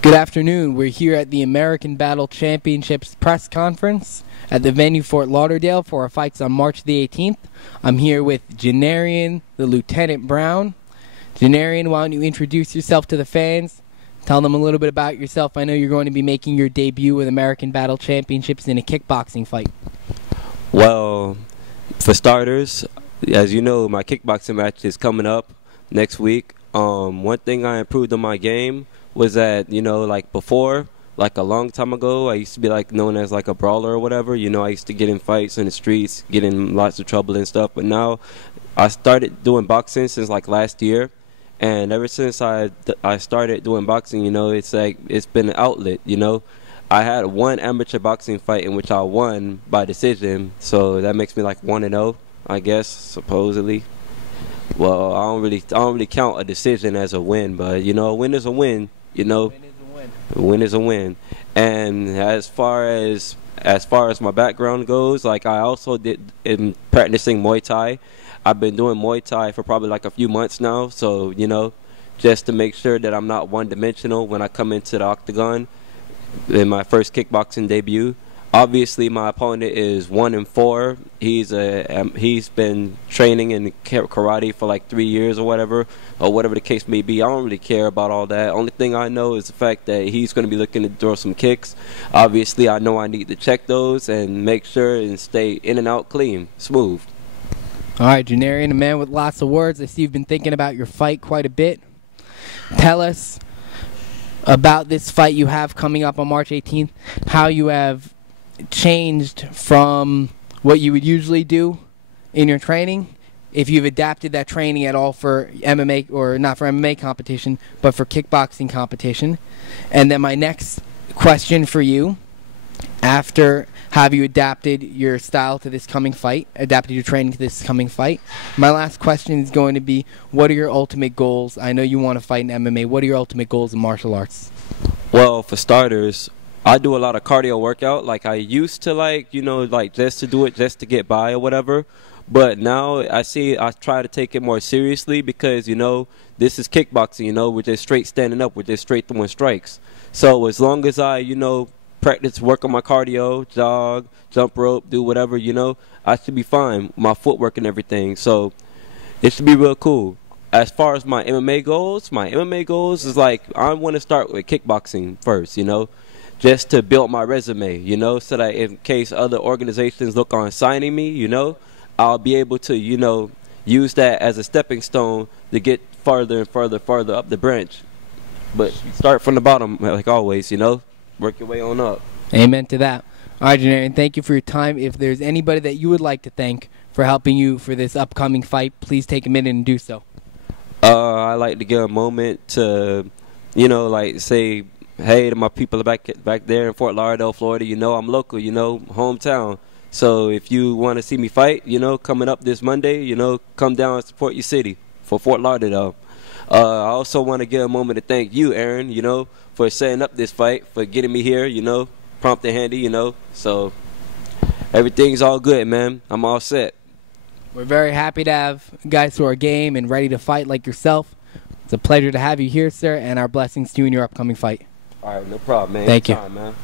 Good afternoon. We're here at the American Battle Championships press conference at the venue Fort Lauderdale for our fights on March the 18th. I'm here with Jenerian, the Lieutenant Brown. Jenerian, why don't you introduce yourself to the fans? Tell them a little bit about yourself. I know you're going to be making your debut with American Battle Championships in a kickboxing fight. Well, for starters, as you know, my kickboxing match is coming up next week. One thing I improved on my game was that, like before, like a long time ago, I used to be like known as like a brawler or whatever. I used to get in fights in the streets, get in lots of trouble and stuff. But now I started doing boxing since like last year. And ever since I started doing boxing, it's like it's been an outlet, I had one amateur boxing fight in which I won by decision. So that makes me like 1-0, I guess, supposedly. Well, I don't really count a decision as a win, but a win is a win. Win is a win. A win is a win. And as far as my background goes, like I also did in practicing Muay Thai. I've been doing Muay Thai for probably like a few months now, so just to make sure that I'm not one-dimensional when I come into the octagon in my first kickboxing debut. Obviously, my opponent is 1-4. He's been training in karate for like 3 years or whatever the case may be. I don't really care about all that. Only thing I know is the fact that he's going to be looking to throw some kicks. Obviously, I know I need to check those and make sure and stay in and out clean, smooth. All right, Jenerian, a man with lots of words. I see you've been thinking about your fight quite a bit. Tell us about this fight you have coming up on March 18th, how you have changed from what you would usually do in your training, if you've adapted that training at all for MMA, or not for MMA competition, but for kickboxing competition. And then my next question for you, after have you adapted your style to this coming fight, adapted your training to this coming fight, my last question is going to be, what are your ultimate goals? I know you want to fight in MMA. What are your ultimate goals in martial arts? Well, for starters, I do a lot of cardio workout. Like I used to like just to do it just to get by or whatever. But now I try to take it more seriously because, this is kickboxing, we're just straight standing up. We're just straight throwing strikes. So as long as I, practice, work on my cardio, jog, jump rope, do whatever, I should be fine. My footwork and everything. So it should be real cool. As far as my MMA goals is like I want to start with kickboxing first, just to build my resume, so that in case other organizations look on signing me, I'll be able to, use that as a stepping stone to get farther and farther up the branch. But start from the bottom, like always, work your way on up. Amen to that. All right, Jenerian, thank you for your time. If there's anybody that you would like to thank for helping you for this upcoming fight, please take a minute and do so. I like to give a moment to, say hey to my people back there in Fort Lauderdale, Florida. I'm local, hometown. So if you want to see me fight, coming up this Monday, come down and support your city for Fort Lauderdale. I also want to give a moment to thank you, Aaron, for setting up this fight, for getting me here, prompt and handy, So everything's all good, man. I'm all set. We're very happy to have guys who are game and ready to fight like yourself. It's a pleasure to have you here, sir, and our blessings to you in your upcoming fight. All right, no problem, man. Thank you. Anytime, man.